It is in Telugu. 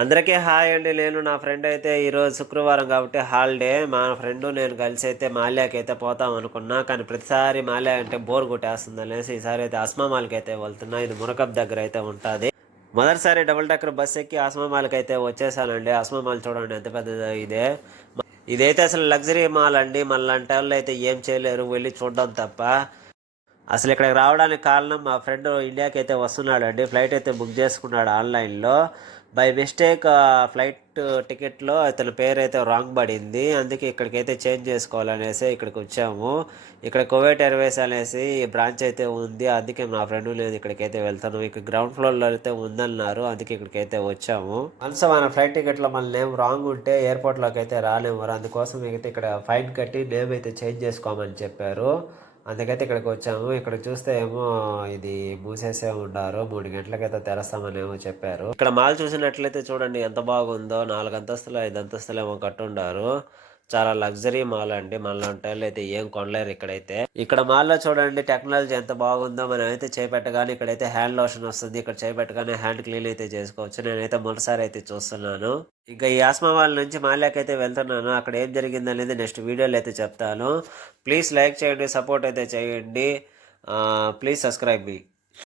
అందరికీ హాయ్ అండి. నేను నా ఫ్రెండ్ అయితే ఈరోజు శుక్రవారం కాబట్టి హాలిడే. మా ఫ్రెండ్ నేను కలిసి అయితే మాల్యాకి అయితే పోతాం అనుకున్నా. కానీ ప్రతిసారి మాల్యా అంటే బోర్ కొట్టేస్తుంది అనేసి ఈసారి అయితే అస్మామాల్కి అయితే వెళ్తున్నా. ఇది మురకప్ దగ్గర అయితే ఉంటుంది. మొదటిసారి డబుల్ డెక్కర్ బస్ ఎక్కి ఆస్మామాల్కి అయితే వచ్చేసానండి. అస్మామాల్ చూడండి ఎంత పెద్దదో ఇదే. ఇదైతే అసలు లగ్జరీ మాల్ అండి. మళ్ళీ వాళ్ళు అయితే ఏం చేయలేరు. వెళ్ళి చూడడం తప్ప. అసలు ఇక్కడికి రావడానికి కారణం మా ఫ్రెండ్ ఇండియాకి అయితే వస్తున్నాడు అండి ఫ్లైట్ అయితే బుక్ చేసుకున్నాడు ఆన్లైన్లో. బై మిస్టేక్ ఫ్లైట్ టికెట్లో అతని పేరు అయితే రాంగ్ పడింది. అందుకే ఇక్కడికైతే చేంజ్ చేసుకోవాలనేసి ఇక్కడికి వచ్చాము. ఇక్కడ కోవేట్ ఎయిర్వేస్ అనేసి ఈ బ్రాంచ్ అయితే ఉంది. అందుకే మా ఫ్రెండ్ లేదు ఇక్కడికైతే వెళ్తాను. ఇక్కడ గ్రౌండ్ ఫ్లోర్లో అయితే ఉందన్నారు. అందుకే ఇక్కడికైతే వచ్చాము. మనసు మన ఫ్లైట్ టికెట్లో మన నేమ్ రాంగ్ ఉంటే ఎయిర్పోర్ట్లోకి అయితే రాలేము. అందుకోసం అయితే ఇక్కడ ఫైన్ కట్టి నేమ్ అయితే చేంజ్ చేసుకోమని చెప్పారు. అందుకైతే ఇక్కడికి వచ్చాము. ఇక్కడ చూస్తే ఏమో ఇది మూసేసే ఉన్నారు మూడు గంటలకైతే తెరస్తామని ఏమో చెప్పారు. ఇక్కడ మాల్ చూసినట్లయితే చూడండి ఎంత బాగుందో. నాలుగు అంతస్తులు ఐదు అంతస్తులు ఏమో కట్టుండారు. చాలా లగ్జరీ మాల్ అండి. మనలాంటి వాళ్ళు అయితే ఏం కొనలేరు ఇక్కడైతే. ఇక్కడ మాల్లో చూడండి టెక్నాలజీ ఎంత బాగుందో మనం అయితే చేపెట్టగానే ఇక్కడైతే హ్యాండ్ లోషన్ వస్తుంది. ఇక్కడ చేపెట్టగానే హ్యాండ్ క్లీన్ అయితే చేసుకోవచ్చు. నేనైతే మొదటిసారి అయితే చూస్తున్నాను. ఇంకా ఈ ఆస్మా నుంచి మాల్యాకైతే వెళ్తున్నాను. అక్కడ ఏం జరిగింది అనేది నెక్స్ట్ వీడియోలో అయితే చెప్తాను. ప్లీజ్ లైక్ చేయండి సపోర్ట్ అయితే చేయండి. Please subscribe me.